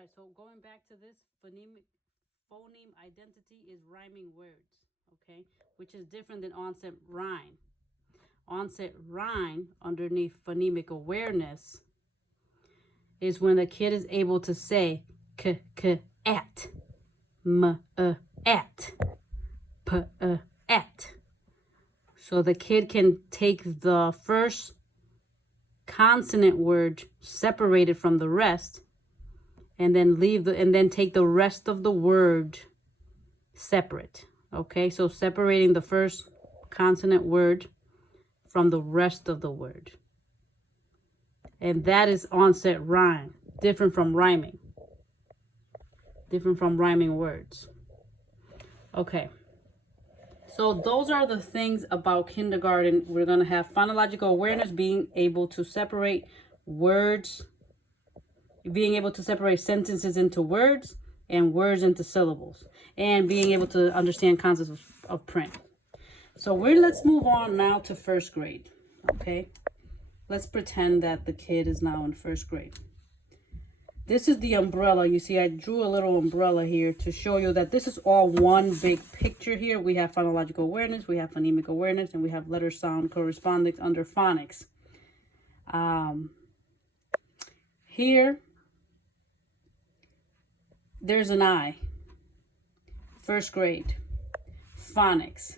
right, so going back to this, phoneme identity is rhyming words, okay, which is different than onset rhyme. Onset rhyme underneath phonemic awareness is when a kid is able to say k at, m at, p at. So the kid can take the first consonant word separated from the rest and then take the rest of the word separate. Okay, so separating the first consonant word from the rest of the word. And that is onset rhyme, different from rhyming words. Okay, so those are the things about kindergarten. We're going to have phonological awareness, being able to separate words, being able to separate sentences into words and words into syllables, and being able to understand concepts of print. So let's move on now to first grade, okay? Let's pretend that the kid is now in first grade. This is the umbrella. You see, I drew a little umbrella here to show you that this is all one big picture here. We have phonological awareness, we have phonemic awareness, and we have letter sound correspondence under phonics. Here, there's an I. First grade, phonics.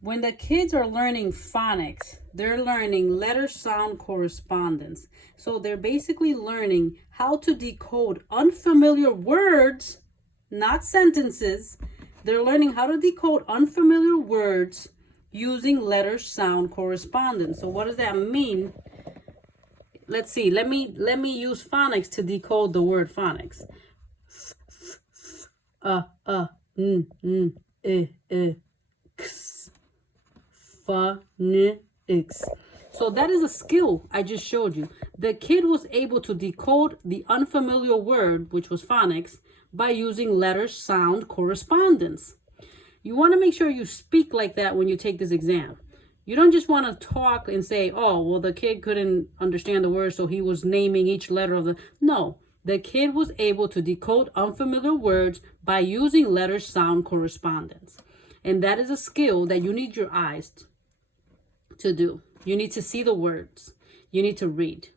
When the kids are learning phonics, they're learning letter sound correspondence. So they're basically learning how to decode unfamiliar words, not sentences. They're learning how to decode unfamiliar words using letter sound correspondence. So what does that mean? Let's see. Let me use phonics to decode the word phonics. X. Phonics. So that is a skill I just showed you. The kid was able to decode the unfamiliar word, which was phonics, by using letter sound correspondence. You want to make sure you speak like that when you take this exam. You don't just want to talk and say, oh, well, the kid couldn't understand the word, so he was naming each letter of the... No, the kid was able to decode unfamiliar words by using letter sound correspondence. And that is a skill that you need your eyes to do. You need to see the words. You need to read.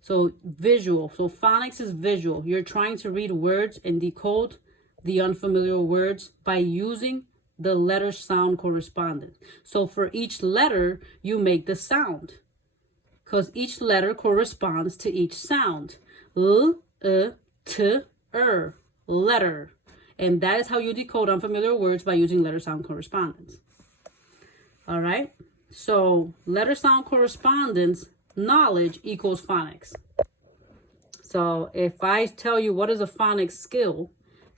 So visual. So phonics is visual. You're trying to read words and decode the unfamiliar words by using the letter sound correspondence. So for each letter, you make the sound, because each letter corresponds to each sound. L, t, letter. And that is how you decode unfamiliar words, by using letter sound correspondence. All right. So letter sound correspondence knowledge equals phonics. So if I tell you what is a phonics skill,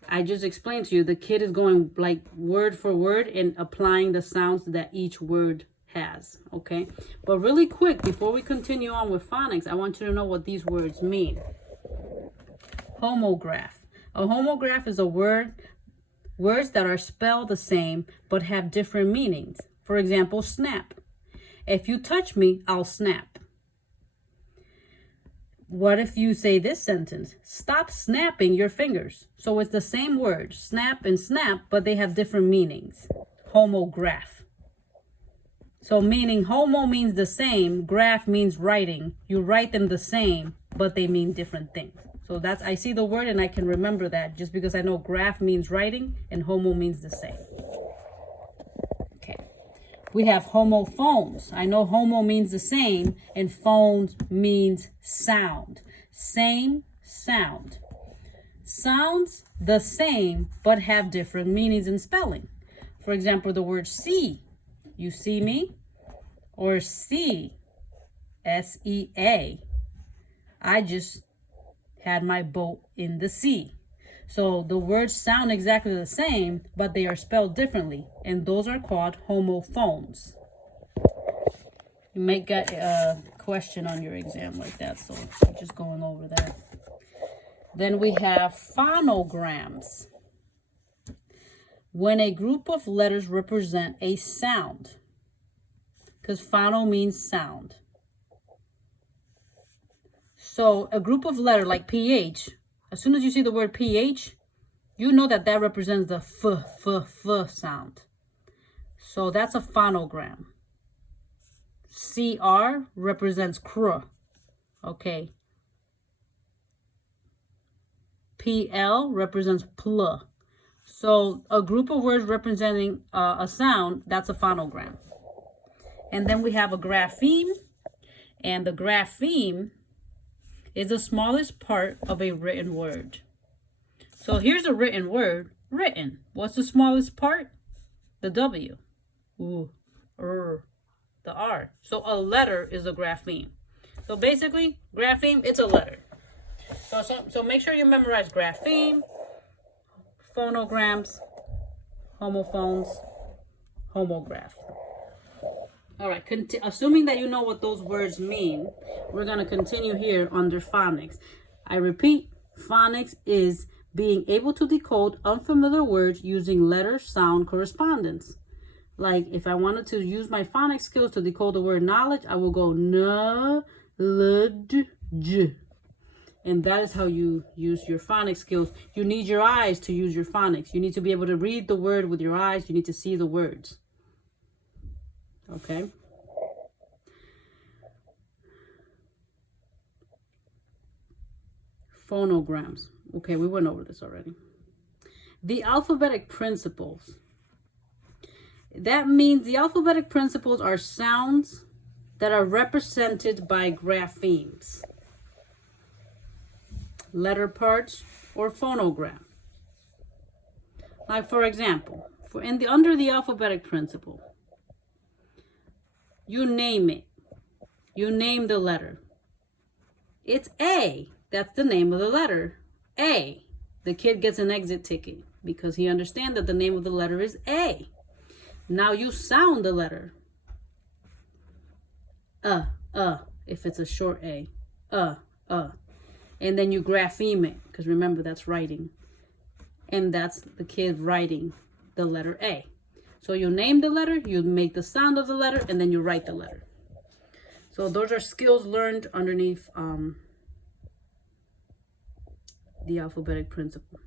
I just explained to you, the kid is going like word for word and applying the sounds that each word has. Okay. But really quick, before we continue on with phonics, I want you to know what these words mean. Homograph. A homograph is a words that are spelled the same but have different meanings. For example, snap. If you touch me, I'll snap. What if you say this sentence? Stop snapping your fingers. So it's the same word, snap and snap, but they have different meanings. Homograph. So meaning homo means the same, graph means writing. You write them the same, but they mean different things. So I see the word and I can remember that just because I know graph means writing and homo means the same. Okay. We have homophones. I know homo means the same and phones means sound. Same sound. Sounds the same but have different meanings and spelling. For example, the word see. You see me? Or see. S-E-A. I just had my boat in the sea. So the words sound exactly the same, but they are spelled differently, and those are called homophones. You may get a question on your exam like that, so I'm just going over that. Then we have phonograms. When a group of letters represent a sound, because phono means sound. So a group of letters like PH, As soon as you see the word PH, you know that that represents the f sound. So that's a phonogram. CR represents cr. Okay. PL represents pl. So a group of words representing a sound, that's a phonogram. And then we have a grapheme. And the grapheme is the smallest part of a written word. So here's a written word, written. What's the smallest part? The W. Ooh, the R. So a letter is a grapheme. So basically, grapheme, it's a letter. So make sure you memorize grapheme, phonograms, homophones, homograph. All right, assuming that you know what those words mean, we're going to continue here under phonics. I repeat, phonics is being able to decode unfamiliar words using letter sound correspondence. Like if I wanted to use my phonics skills to decode the word knowledge, I will go knowledge. And that is how you use your phonics skills. You need your eyes to use your phonics. You need to be able to read the word with your eyes. You need to see the words. Okay. Phonograms. Okay, we went over this already. The alphabetic principles. That means the alphabetic principles are sounds that are represented by graphemes, letter parts, or phonogram. Like for example, under the alphabetic principle, you name it. You name the letter. It's A. That's the name of the letter. A. The kid gets an exit ticket because he understands that the name of the letter is A. Now you sound the letter. If it's a short A. And then you grapheme it, because remember, that's writing. And that's the kid writing the letter A. So you name the letter, you make the sound of the letter, and then you write the letter. So those are skills learned underneath the alphabetic principle.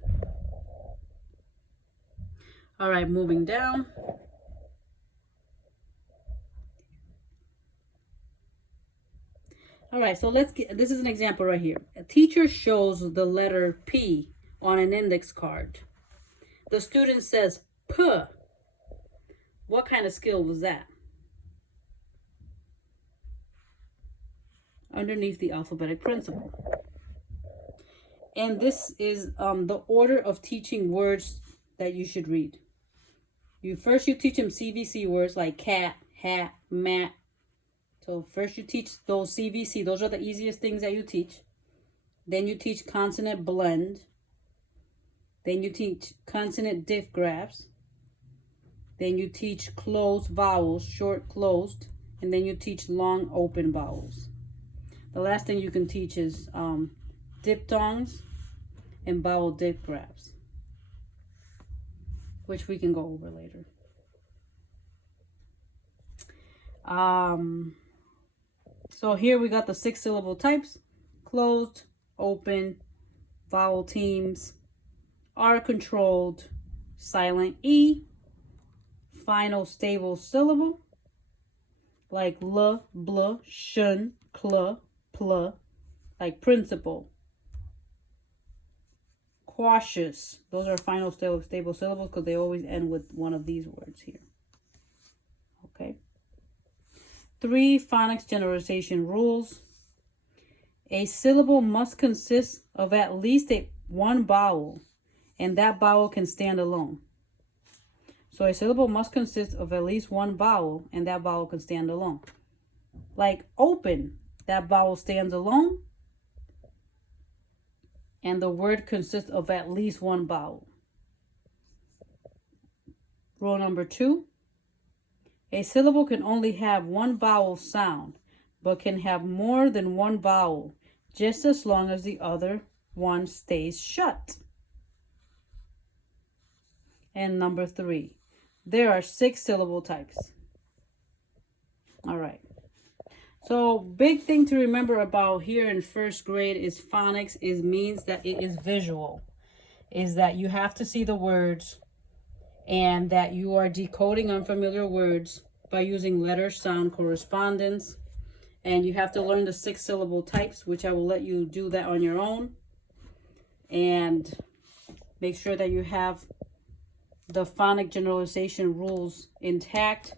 All right, moving down. All right, so this is an example right here. A teacher shows the letter P on an index card. The student says, P. What kind of skill was that? Underneath the alphabetic principle. And this is the order of teaching words that you should read. First you teach them CVC words like cat, hat, mat. So first you teach those CVC. Those are the easiest things that you teach. Then you teach consonant blend. Then you teach consonant diff graphs. Then you teach closed vowels, short closed. And then you teach long open vowels. The last thing you can teach is diphthongs and vowel diff graphs, which we can go over later. So here we got the 6 syllable types: closed, open, vowel teams, R controlled, silent E, final stable syllable like l, bl, shun, cl, pl, like principal. Cautious, those are final stable syllables because they always end with one of these words here. Okay. 3 phonics generalization rules. A syllable must consist of at least one vowel, and that vowel can stand alone. So a syllable must consist of at least one vowel, and that vowel can stand alone. Like open, that vowel stands alone, and the word consists of at least one vowel. Rule number 2. A syllable can only have one vowel sound, but can have more than one vowel, just as long as the other one stays shut. And number 3. There are 6 syllable types. All right. So big thing to remember about here in first grade is phonics means that it is visual. Is that you have to see the words and that you are decoding unfamiliar words by using letter sound correspondence. And you have to learn the 6 syllable types, which I will let you do that on your own. And make sure that you have the phonic generalization rules intact.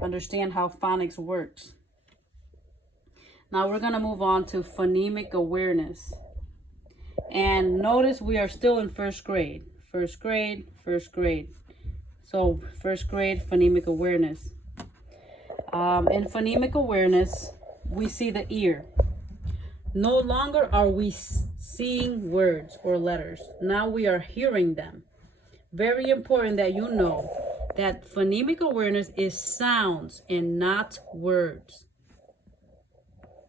Understand how phonics works. Now we're going to move on to phonemic awareness. And notice we are still in first grade. First grade. So first grade phonemic awareness. In phonemic awareness, we see the ear. No longer are we seeing words or letters. Now we are hearing them. Very important that you know that phonemic awareness is sounds and not words.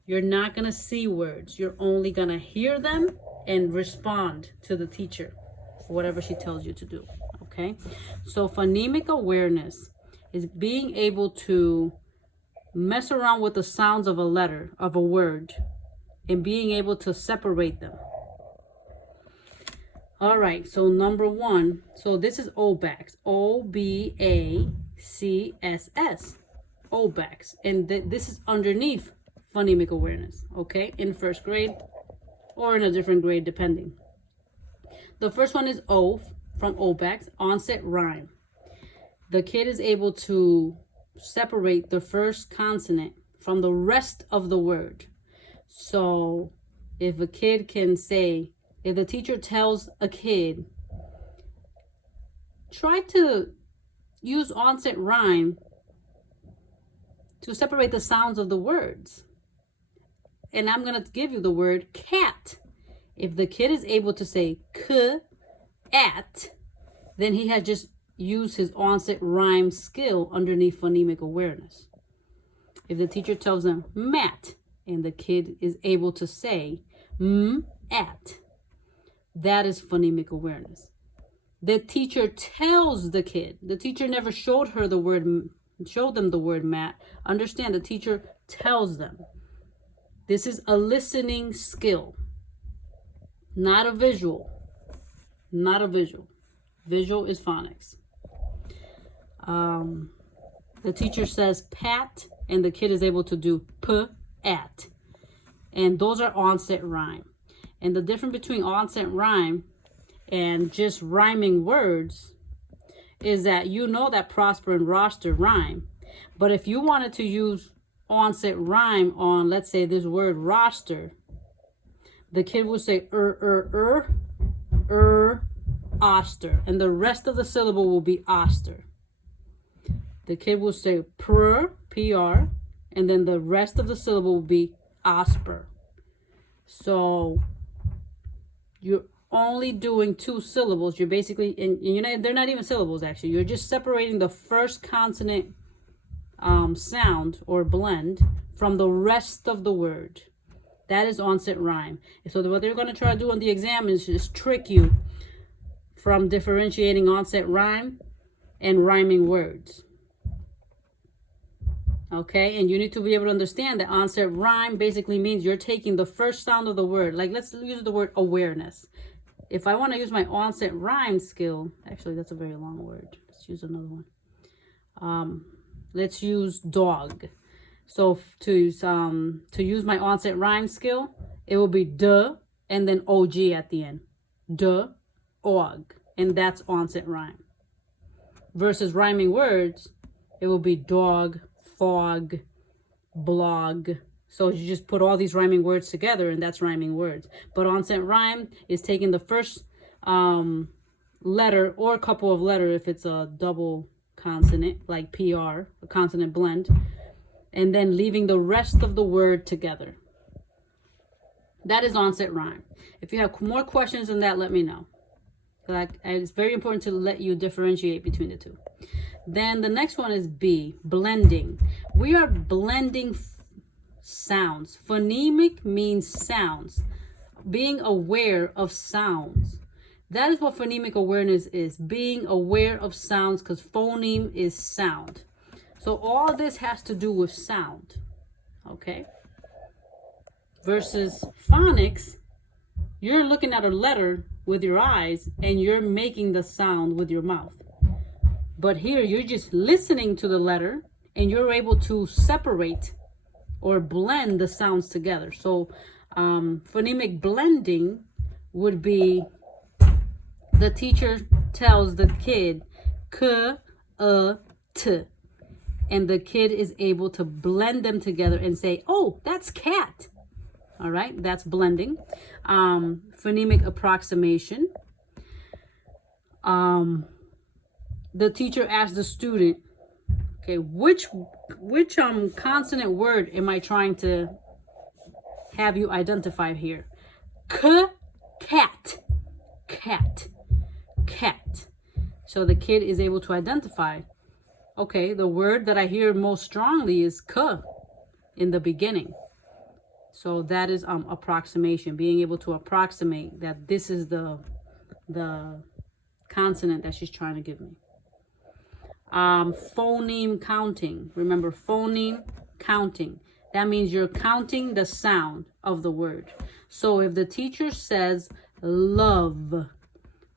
You're not going to see words. You're only going to hear them and respond to the teacher, whatever she tells you to do. Okay? So phonemic awareness is being able to mess around with the sounds of a letter, of a word, and being able to separate them. All right, so number 1. So this is OBACS. OBACSS. OBACS. And this is underneath phonemic awareness, okay, in first grade or in a different grade depending. The first one is O from OBACS, onset rhyme. The kid is able to separate the first consonant from the rest of the word. So if a kid can say, if the teacher tells a kid, try to use onset rhyme to separate the sounds of the words. And I'm going to give you the word cat. If the kid is able to say at, then he has just used his onset rhyme skill underneath phonemic awareness. If the teacher tells them mat, and the kid is able to say at, that is phonemic awareness. The teacher tells the kid. The teacher never showed them the word mat. Understand, the teacher tells them. This is a listening skill, not a visual. Not a visual. Visual is phonics. The teacher says pat, and the kid is able to do at. And those are onset rhyme. And the difference between onset rhyme and just rhyming words is that you know that prosper and roster rhyme. But if you wanted to use onset rhyme on, let's say, this word roster, the kid will say oster, and the rest of the syllable will be oster. The kid will say pr, and then the rest of the syllable will be osper. So you're only doing 2 syllables. You're basically, they're not even syllables actually. You're just separating the first consonant sound or blend from the rest of the word. That is onset rhyme. So what they're going to try to do on the exam is just trick you from differentiating onset rhyme and rhyming words. Okay, and you need to be able to understand that onset rhyme basically means you're taking the first sound of the word. Like, let's use the word awareness. If I want to use my onset rhyme skill, actually that's a very long word. Let's use another one. Let's use dog. So to use my onset rhyme skill, it will be duh and then og at the end. Duh, og, and that's onset rhyme. Versus rhyming words, it will be dog, fog, blog. So you just put all these rhyming words together and that's rhyming words. But onset rhyme is taking the first letter or couple of letters if it's a double consonant like PR, a consonant blend, and then leaving the rest of the word together. That is onset rhyme. If you have more questions than that, let me know. It's very important to let you differentiate between the two. Then the next one is B, blending. We are blending sounds. Phonemic means sounds. Being aware of sounds. That is what phonemic awareness is. Being aware of sounds, because phoneme is sound. So all this has to do with sound. okay? Versus phonics, you're looking at a letter with your eyes and you're making the sound with your mouth. But here you're just listening to the letter and you're able to separate or blend the sounds together. So phonemic blending would be the teacher tells the kid k, t, and the kid is able to blend them together and say, oh, that's cat. All right, that's blending. Phonemic approximation. The teacher asks the student, okay, which consonant word am I trying to have you identify here? Cat, cat, cat. So the kid is able to identify, okay, the word that I hear most strongly is k in the beginning. So that is approximation, being able to approximate that this is the consonant that she's trying to give me. Phoneme counting. Remember, phoneme counting. That means you're counting the sound of the word. So if the teacher says love,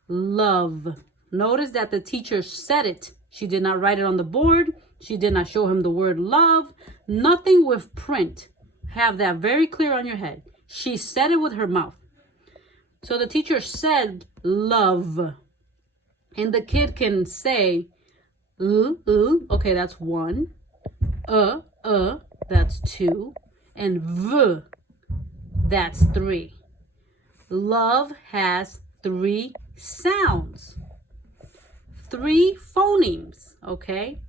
love, notice that the teacher said it. She did not write it on the board. She did not show him the word love. Nothing with print. Have that very clear on your head. She said it with her mouth. So the teacher said love. And the kid can say okay, that's 1. That's 2. And v, that's 3. Love has 3 sounds. 3 phonemes, okay?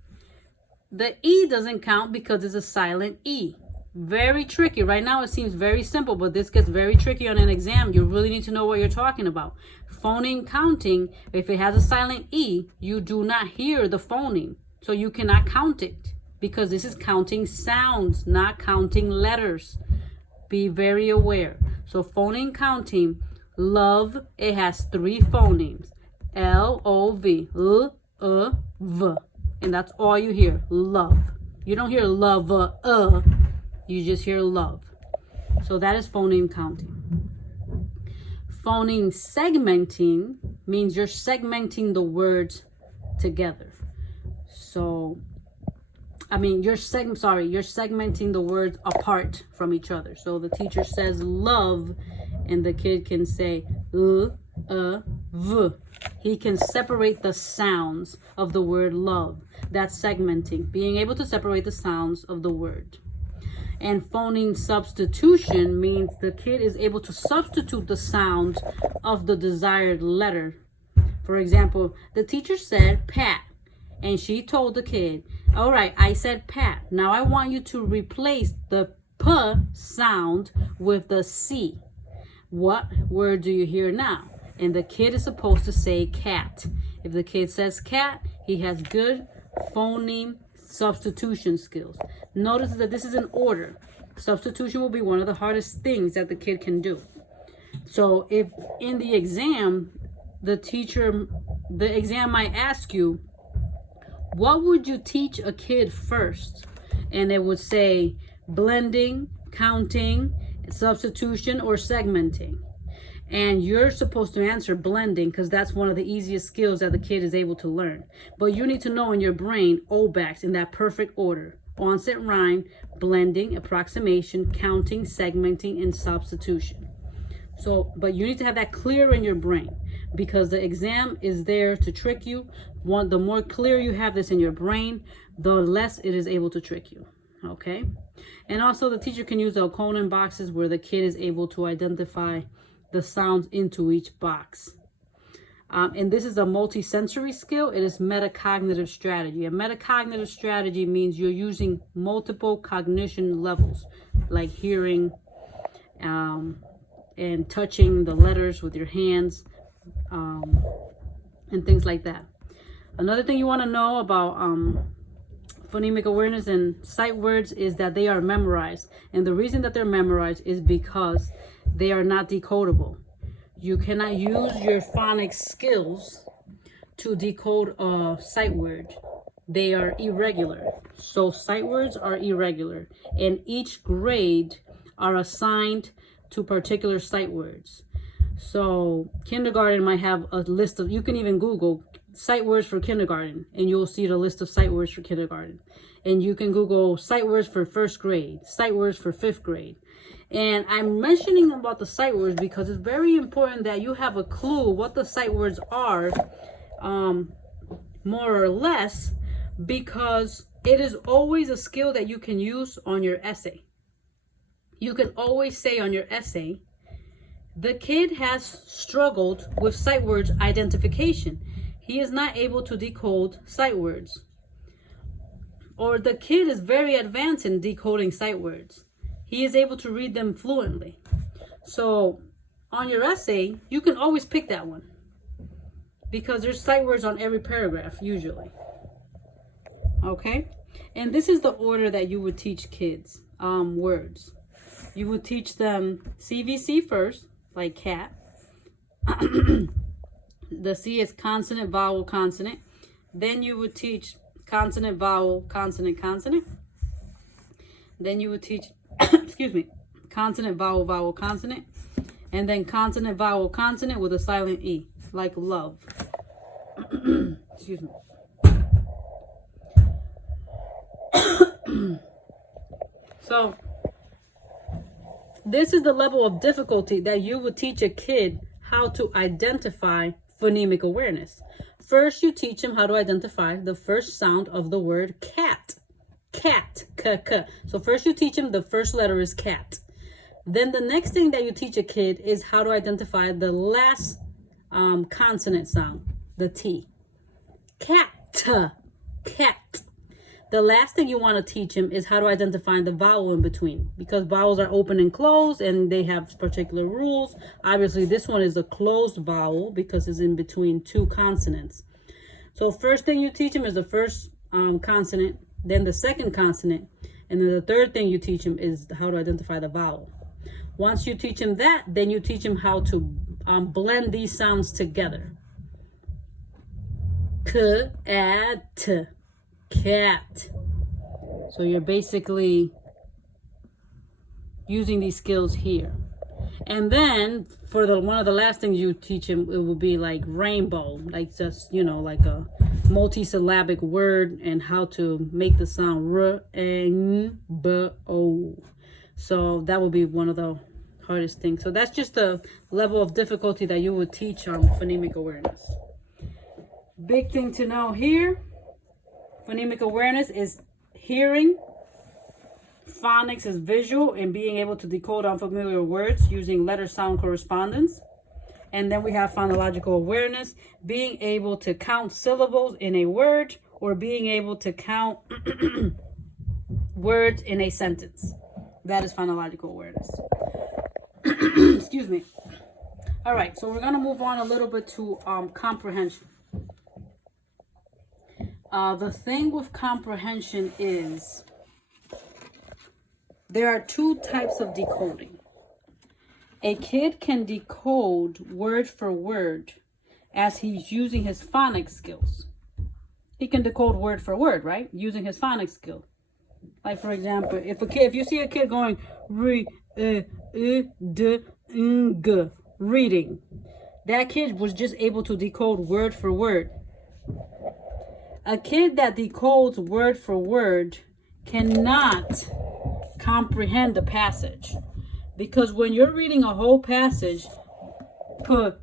The E doesn't count because it's a silent E. Very tricky. Right now it seems very simple, but this gets very tricky on an exam. You really need to know what you're talking about. Phoneme counting, if it has a silent E, you do not hear the phoneme. So you cannot count it because this is counting sounds, not counting letters. Be very aware. So phoneme counting, love, it has 3 phonemes. L-O-V, V. And that's all you hear, love. You don't hear love, you just hear love. So that is phoneme counting. Phoneme segmenting means you're segmenting the words together. So, you're segmenting the words apart from each other. So the teacher says love, and the kid can say v. He can separate the sounds of the word love. That's segmenting, being able to separate the sounds of the word. And phoneme substitution means the kid is able to substitute the sound of the desired letter. For example, the teacher said Pat, and she told the kid, all right, I said Pat. Now I want you to replace the P sound with the C. What word do you hear now? And the kid is supposed to say cat. If the kid says cat, he has good phoneme substitution skills. Notice that this is in order. Substitution will be one of the hardest things that the kid can do. So if in the exam, the exam might ask you, what would you teach a kid first? And it would say blending, counting, substitution, or segmenting. And you're supposed to answer blending because that's one of the easiest skills that the kid is able to learn. But you need to know in your brain OBACs in that perfect order. Onset rhyme, blending, approximation, counting, segmenting, and substitution. So, but you need to have that clear in your brain because the exam is there to trick you. The more clear you have this in your brain, the less it is able to trick you. Okay? And also the teacher can use the Okonon boxes where the kid is able to identify the sounds into each box. And this is a multi-sensory skill. It is metacognitive strategy. A metacognitive strategy means you're using multiple cognition levels, like hearing and touching the letters with your hands and things like that. Another thing you want to know about phonemic awareness and sight words is that they are memorized. And the reason that they're memorized is because they are not decodable. You cannot use your phonics skills to decode a sight word. they are irregular. So sight words are irregular, and each grade are assigned to particular sight words. So kindergarten might have a list of, you can even Google sight words for kindergarten, and you'll see the list of sight words for kindergarten. And you can Google sight words for first grade, sight words for fifth grade. And I'm mentioning about the sight words because it's very important that you have a clue what the sight words are, more or less, because it is always a skill that you can use on your essay. You can always say on your essay, the kid has struggled with sight words identification. He is not able to decode sight words. Or the kid is very advanced in decoding sight words. He is able to read them fluently. So on your essay, you can always pick that one, because there's sight words on every paragraph usually. Okay, and this is the order that you would teach kids words. You would teach them CVC first, like cat. The C is consonant, vowel, consonant. Then you would teach consonant, vowel, consonant, consonant. Then you would teach, excuse me, consonant, vowel, vowel, consonant. And then consonant, vowel, consonant with a silent E, like love. Excuse me. So this is the level of difficulty that you would teach a kid how to identify phonemic awareness. First, you teach him how to identify the first sound of the word cat. Cat, k. So first you teach him the first letter is cat. Then the next thing that you teach a kid is how to identify the last consonant sound, the T. Cat, cat. The last thing you want to teach him is how to identify the vowel in between, because vowels are open and closed and they have particular rules. Obviously, this one is a closed vowel because it's in between two consonants. So first thing you teach him is the first consonant, then the second consonant, and then the third thing you teach him is how to identify the vowel. Once you teach him that, then you teach him how to blend these sounds together. K, a, t. Cat. So you're basically using these skills here. And then for one of the last things you teach him, it will be like rainbow, like just, like a multisyllabic word, and how to make the sound r, n, b, o. So that will be one of the hardest things. So that's just the level of difficulty that you would teach on phonemic awareness. Big thing to know here. Phonemic awareness is hearing. Phonics is visual and being able to decode unfamiliar words using letter-sound correspondence. And then we have phonological awareness, being able to count syllables in a word or being able to count words in a sentence. That is phonological awareness. Excuse me. All right, so we're going to move on a little bit to comprehension. The thing with comprehension is there are two types of decoding. A kid can decode word for word as he's using his phonics skills. He can decode word for word, right? Using his phonics skill. Like, for example, if you see a kid going reading, that kid was just able to decode word for word. A kid that decodes word for word cannot comprehend the passage, because when you're reading a whole passage, to,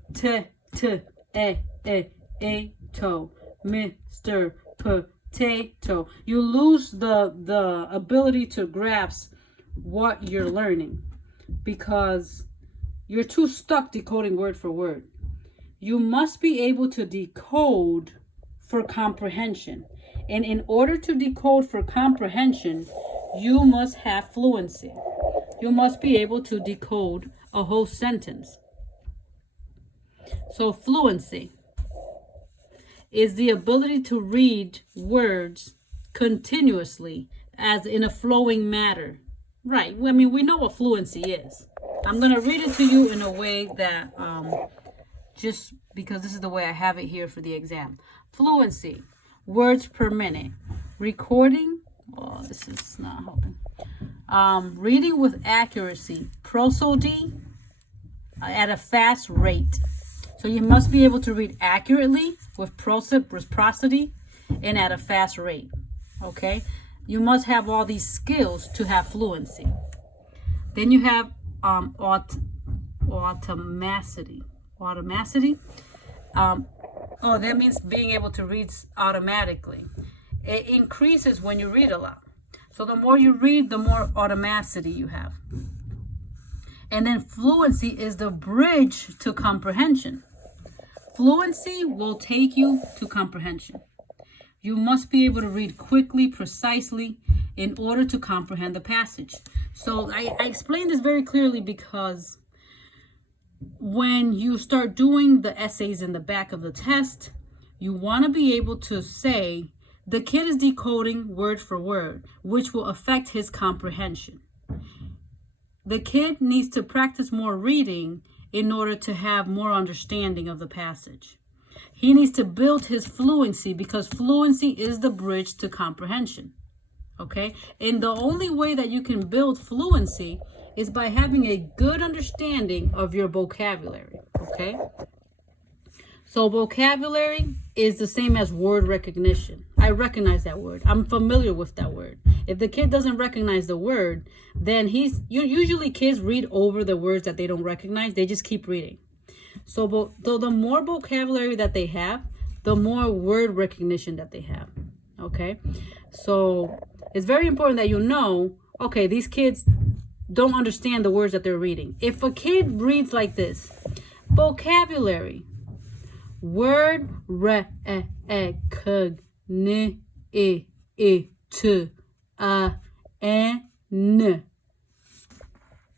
Mr. Potato, you lose the ability to grasp what you're learning because you're too stuck decoding word for word. You must be able to decode for comprehension. And in order to decode for comprehension, you must have fluency. You must be able to decode a whole sentence. So fluency is the ability to read words continuously as in a flowing manner. Right. I mean, we know what fluency is. I'm going to read it to you in a way that just because this is the way I have it here for the exam. Fluency. words per minute. Recording, oh, this is not helping. Reading with accuracy, prosody, at a fast rate. So you must be able to read accurately with prosody and at a fast rate. Okay? You must have all these skills to have fluency. Then you have automaticity. That means being able to read automatically. It increases when you read a lot. So the more you read, the more automaticity you have. And then fluency is the bridge to comprehension. Fluency will take you to comprehension. You must be able to read quickly, precisely, in order to comprehend the passage. So I explained this very clearly because when you start doing the essays in the back of the test, you want to be able to say, the kid is decoding word for word, which will affect his comprehension. The kid needs to practice more reading in order to have more understanding of the passage. He needs to build his fluency because fluency is the bridge to comprehension. Okay? And the only way that you can build fluency is by having a good understanding of your vocabulary. Okay? So vocabulary is the same as word recognition. I recognize that word. I'm familiar with that word. If the kid doesn't recognize the word, then usually kids read over the words that they don't recognize. They just keep reading. So the more vocabulary that they have, the more word recognition that they have. Okay? So it's very important that you know, okay, these kids don't understand the words that they're reading. If a kid reads like this, vocabulary, word recognition,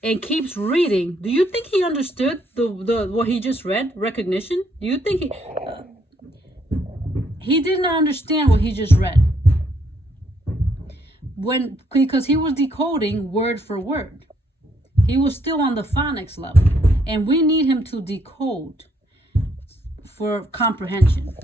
and keeps reading, do you think he understood the what he just read? Recognition? Do you think he did not understand what he just read? Because he was decoding word for word. He was still on the phonics level, and we need him to decode for comprehension.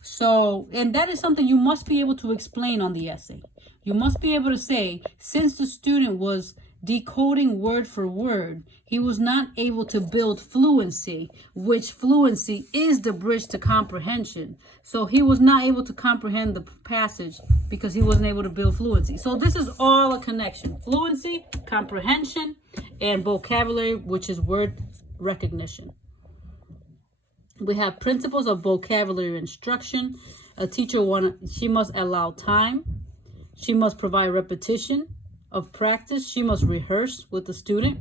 So, and that is something you must be able to explain on the essay. You must be able to say, since the student was decoding word for word, he was not able to build fluency, which fluency is the bridge to comprehension. So he was not able to comprehend the passage because he wasn't able to build fluency. So this is all a connection. Fluency, comprehension, and vocabulary, which is word recognition. We have principles of vocabulary instruction. A teacher she must allow time. She must provide repetition of practice. She must rehearse with the student.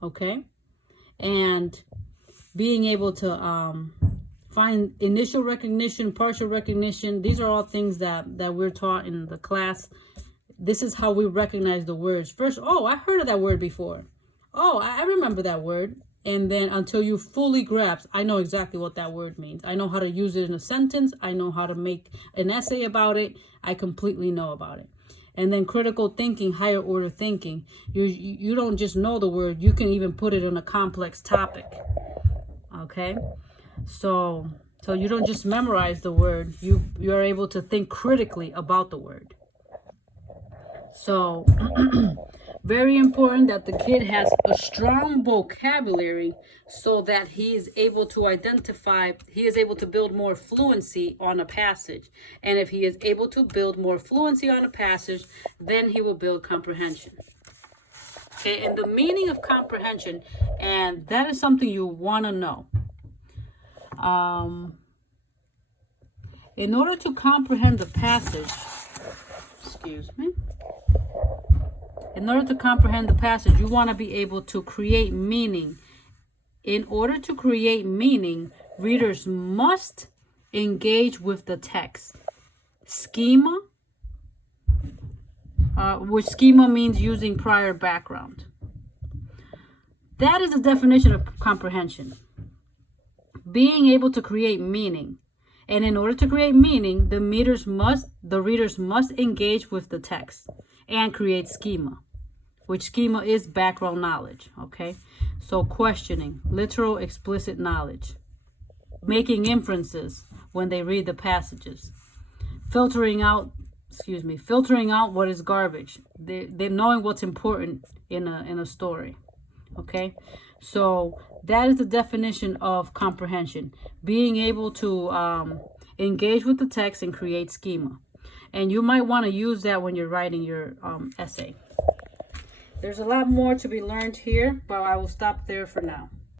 Okay. And being able to find initial recognition, partial recognition. These are all things that we're taught in the class. This is how we recognize the words. First, oh, I heard of that word before. Oh, I remember that word. And then until you fully grasp, I know exactly what that word means. I know how to use it in a sentence. I know how to make an essay about it. I completely know about it. And then critical thinking, higher order thinking. You don't just know the word. You can even put it on a complex topic. Okay? So you don't just memorize the word. You are able to think critically about the word. So very important that the kid has a strong vocabulary so that he is able to build more fluency on a passage. And if he is able to build more fluency on a passage, then he will build comprehension. Okay, and the meaning of comprehension, and that is something you want to know. In order to comprehend the passage, in order to comprehend the passage, you want to be able to create meaning. In order to create meaning, readers must engage with the text. Schema, which schema means using prior background. That is the definition of comprehension. Being able to create meaning. And in order to create meaning, the readers must engage with the text and create schema, which schema is background knowledge. Okay, so questioning, literal explicit knowledge. making inferences when they read the passages, filtering out what is garbage. They're knowing what's important in a story. Okay, so that is the definition of comprehension: being able to engage with the text and create schema. And you might want to use that when you're writing your essay. There's a lot more to be learned here, but I will stop there for now.